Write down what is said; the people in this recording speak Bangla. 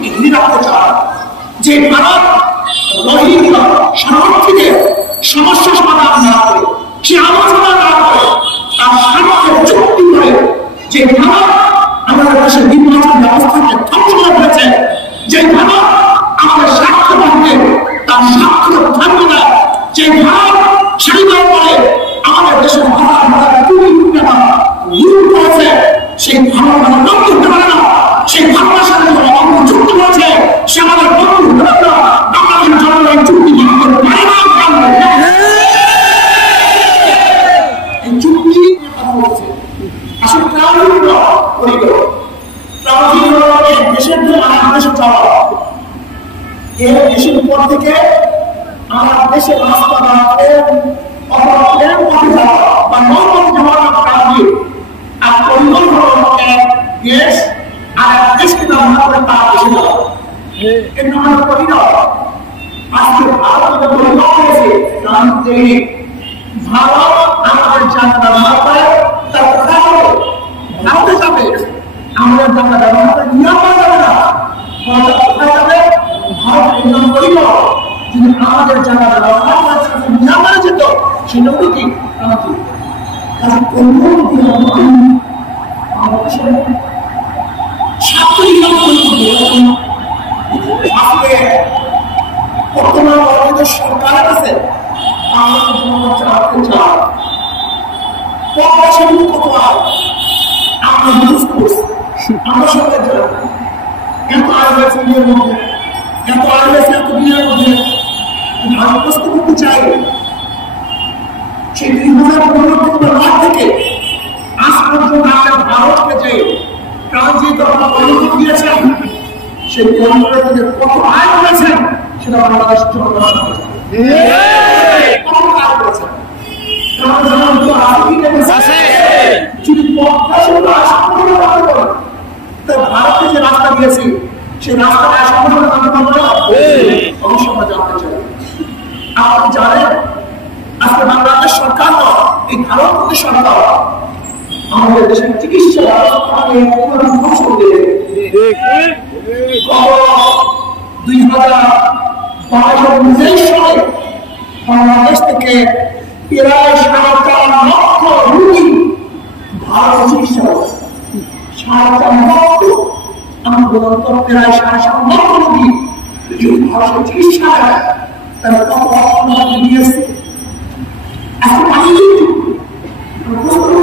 চুক্তিকে ঘিরে রাখতে চায়, যে ভারত রোহিঙ্গা শরণার্থীদের সমস্যা সমাধান না করে, সে আলোচনা না করে, তার স্বার্থের চুক্তি করে, যে ভারত আমাদের দেশের নির্বাচন ব্যবস্থাকে ধ্বংস করে ফেলেছে, যে ভারত আমাদের স্বার্থ ভাঙবে তার স্বার্থ থাকবে না, যে ভারত স্বাধীনতার পরে আমাদের দেশের হাজার হাজার কোটি টাকা লুট করেছে, সেই ভারত আমাদের বন্ধু হতে পারে না। সেই ভারতের সাথে অঙ্গ যুক্ত করেছে, সে আমাদের বন্ধু হতে পারে না। বাংলাদেশের জনগণ চুক্তি ভাঙতে পারে না। এই চুক্তি কথা বলছে আসলে দেশের জন্য আমার দেশে যাওয়া, এর দেশের উপর থেকে আমার দেশের রাস্তাঘাটে পথে যাওয়া বা নৌপথে যাওয়ার কারণে আর পরিবহন হলো এক দেশ আর এক দেশকে ব্যবহার করে তার দেশে যাওয়া। এর নাম পরিণত। আজকে ভারত পরিণত হয়েছে কারণ ভারত আমাদের যারা ব্যবহার করে তার কোথায় হবে? ভারতে যাবে। আমাদের যারা ব্যবহার করে নিরাপদ যাবে না, কোথায় যাবে? ভারত এই নাম পরিণত। যদি আমাদের যারা ব্যবহার করে নিরাপদে যেত সেটা কি আমাকে সরকারের কাছে আমরা সরকার এত আয় হয়েছে বিয়ের মধ্যে, এত আয় হয়েছে এত বিয়ের মধ্যে ভারতগ্রস্ত করতে চাই। সেই 2015 থেকে আজ পর্যন্ত আমরা ভারতকে যে ট্রানজিট অনুমতি দিয়েছেন, সেই অনুমতি থেকে কত আয় করেছেন সেটা বাংলাদেশ জনগণ কত আয় করেছেন। যদি ভারতকে যে রাস্তা দিয়েছি সেই রাস্তাটা সম্পূর্ণ জানতে পারবো না, অবশ্যই আমরা জানতে চাই। আপনি জানেন আজকে বাংলাদেশ সরকার এই ভারত সরকার আমাদের দেশের চিকিৎসা ব্যবস্থাকে ধ্বংস করে দিয়েছে। 2022 সালে বাংলাদেশ থেকে প্রায় 4.5 লক্ষ রোগী ভারতে চিকিৎসা হচ্ছে। 4.5 লক্ষ আমি বলতো প্রায় 7.5 লক্ষ রোগী যদি ভারতের চিকিৎসা হয় তাহলে কত অর্থ দিয়েছে। এখন আমি প্রশ্ন